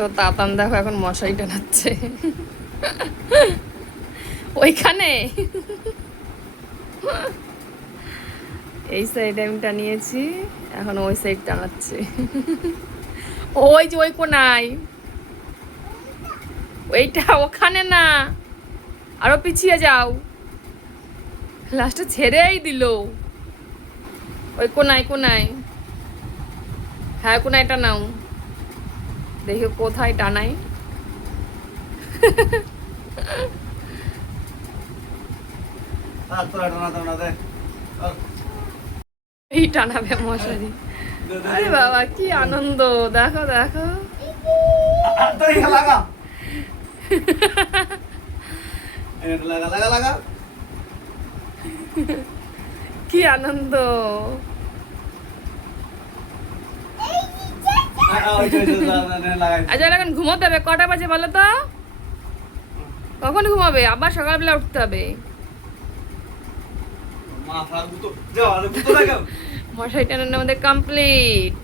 তো তাতান দেখো এখন মশারি টানাচ্ছে ওইখানে এই সাইডে আমি টানিয়েছি, এখন ওই সাইড টানাচ্ছে ওই যে ওই কোনায়, ওইটা ওখানে না, আরো পিছিয়ে যাও, লাস্টে ছেড়েই দিল। ওই কোনায় কোনায়, হ্যাঁ কোনায় টানাও, দেখো কোথায় টানাই। এই টানাবে মশারি। আরে বাবা কি আনন্দ, দেখো দেখো কি আনন্দ। আচ্ছা এখন ঘুমোতে হবে, কটা বাজে বলো তো, কখন ঘুমাবে? আবার সকালবেলা উঠতে হবে। মশারি টানানো আমাদের কমপ্লিট।